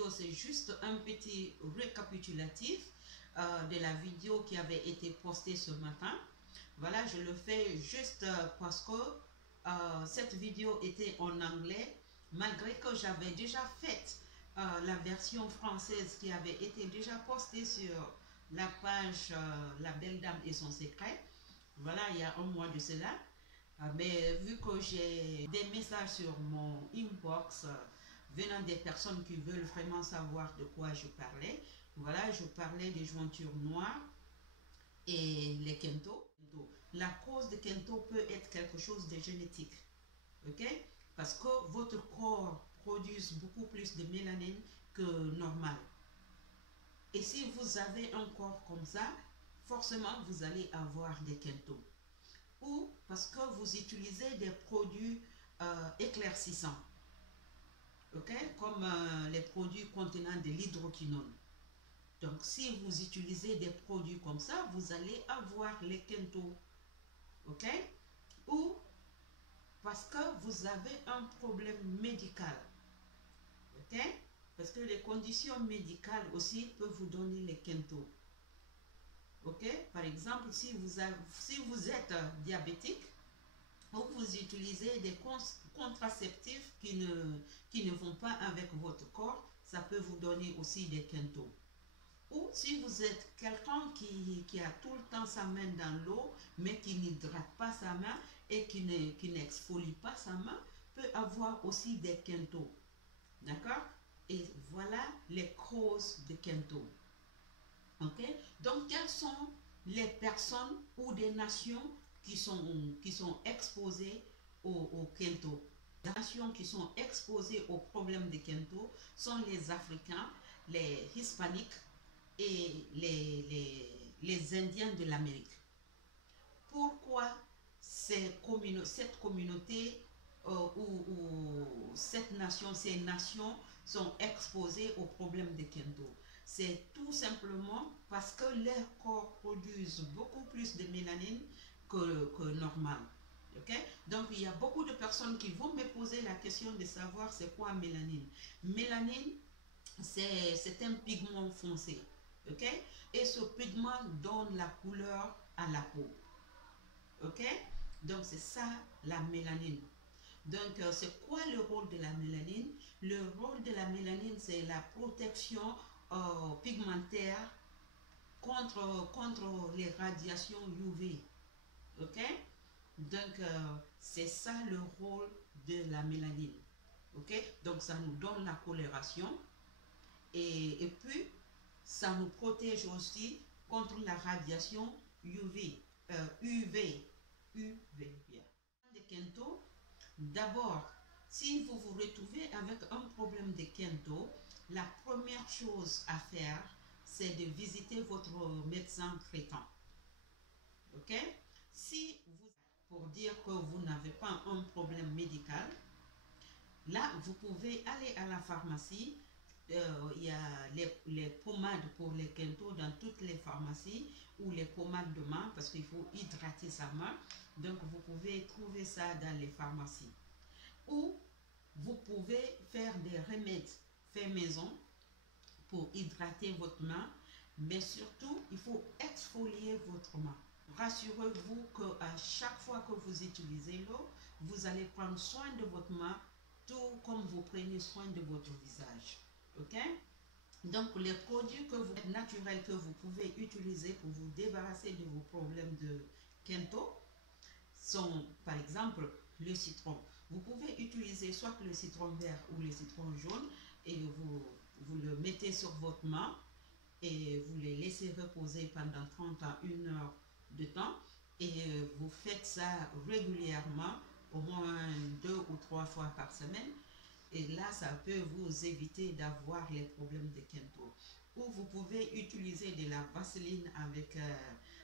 vidéo, c'est juste un petit récapitulatif de la vidéo qui avait été postée ce matin. Voilà, je le fais juste parce que cette vidéo était en anglais, malgré que j'avais déjà fait la version française qui avait été déjà postée sur la page La Belle Dame et son secret. Voilà, il y a un mois de cela. Mais vu que j'ai des messages sur mon inbox venant des personnes qui veulent vraiment savoir de quoi je parlais, voilà, je parlais des jointures noires et les kento. La cause de kento peut être quelque chose de génétique, ok? Parce que votre corps produit beaucoup plus de mélanine que normal. Et si vous avez un corps comme ça, forcément vous allez avoir des kento. Ou parce que vous utilisez des produits éclaircissants, ok, comme les produits contenant de l'hydroquinone. Donc si vous utilisez des produits comme ça, vous allez avoir les kento, ok. Ou parce que vous avez un problème médical, ok, parce que les conditions médicales aussi peuvent vous donner les kento. Ok, par exemple, si vous êtes diabétique, ou vous utilisez des contraceptifs qui ne vont pas avec votre corps, ça peut vous donner aussi des kento. Ou si vous êtes quelqu'un qui a tout le temps sa main dans l'eau, mais qui n'hydrate pas sa main et qui n'exfolie pas sa main, peut avoir aussi des kento. D'accord? Et voilà les causes de kento. Ok? Donc, quelles sont les personnes ou des nations qui sont exposées au kento? Les nations qui sont exposées aux problèmes de kento sont les Africains, les Hispaniques et les Indiens de l'Amérique. Pourquoi cette communauté ou cette nation, ces nations sont exposées aux problèmes de kento? C'est tout simplement parce que leurs corps produisent beaucoup plus de mélanine que normal. Okay? Donc il y a beaucoup de personnes qui vont me poser la question de savoir c'est quoi mélanine. Mélanine, c'est un pigment foncé. Okay? Et ce pigment donne la couleur à la peau. Ok, donc c'est ça la mélanine. Donc c'est quoi le rôle de la mélanine? Le rôle de la mélanine, c'est la protection pigmentaire contre les radiations UV. Ok, donc c'est ça le rôle de la mélanine. Ok, donc ça nous donne la coloration et puis ça nous protège aussi contre la radiation UV. UV. Bien. De kento, d'abord, si vous vous retrouvez avec un problème de kento, la première chose à faire, c'est de visiter votre médecin traitant. Ok? Si vous, pour dire que vous n'avez pas un problème médical, là, vous pouvez aller à la pharmacie. Il y a les pommades pour les kento dans toutes les pharmacies, ou les pommades de main parce qu'il faut hydrater sa main. Donc vous pouvez trouver ça dans les pharmacies. Ou vous pouvez faire des remèdes faits maison pour hydrater votre main, mais surtout il faut exfolier votre main. Rassurez-vous qu'à chaque fois que vous utilisez l'eau, vous allez prendre soin de votre main, tout comme vous prenez soin de votre visage. Ok? Donc les produits naturels que vous pouvez utiliser pour vous débarrasser de vos problèmes de kento sont par exemple le citron. Vous pouvez utiliser soit le citron vert ou le citron jaune et vous le mettez sur votre main et vous les laissez reposer pendant 30 à 1 heure de temps et vous faites ça régulièrement, au moins 2 ou 3 fois par semaine. Et là, ça peut vous éviter d'avoir les problèmes de kento. Ou vous pouvez utiliser de la vaseline avec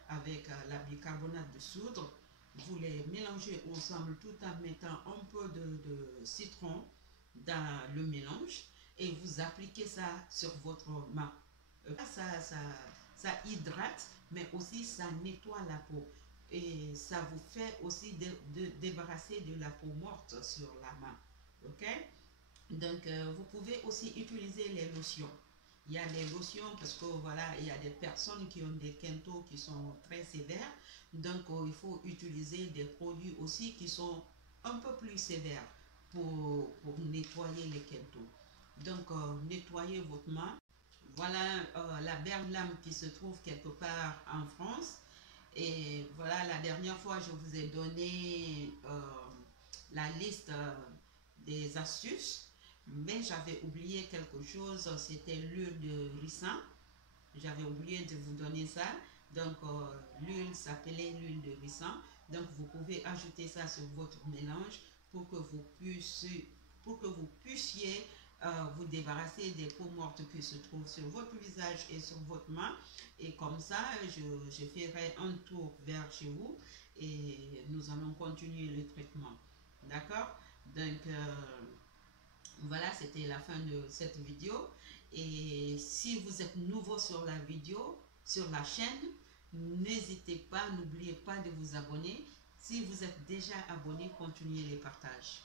la bicarbonate de soude. Vous les mélangez ensemble tout en mettant un peu de citron dans le mélange et vous appliquez ça sur votre main. Ça hydrate, mais aussi ça nettoie la peau. Et ça vous fait aussi débarrasser de la peau morte sur la main. Ok? Donc, vous pouvez aussi utiliser les lotions. Il y a des lotions parce que voilà, il y a des personnes qui ont des quintaux qui sont très sévères. Donc, il faut utiliser des produits aussi qui sont un peu plus sévères pour nettoyer les quintaux. Donc, nettoyez votre main. Voilà la berlame qui se trouve quelque part en France. Et voilà, la dernière fois, je vous ai donné la liste des astuces, mais j'avais oublié quelque chose, c'était l'huile de ricin. J'avais oublié de vous donner ça. Donc, l'huile s'appelait l'huile de ricin. Donc, vous pouvez ajouter ça sur votre mélange pour que vous puissiez vous débarrasser des peaux mortes qui se trouvent sur votre visage et sur votre main. Et comme ça, je ferai un tour vers chez vous et nous allons continuer le traitement. D'accord? Donc, voilà, c'était la fin de cette vidéo. Et si vous êtes nouveau sur la vidéo, sur la chaîne, n'hésitez pas, n'oubliez pas de vous abonner. Si vous êtes déjà abonné, continuez les partages.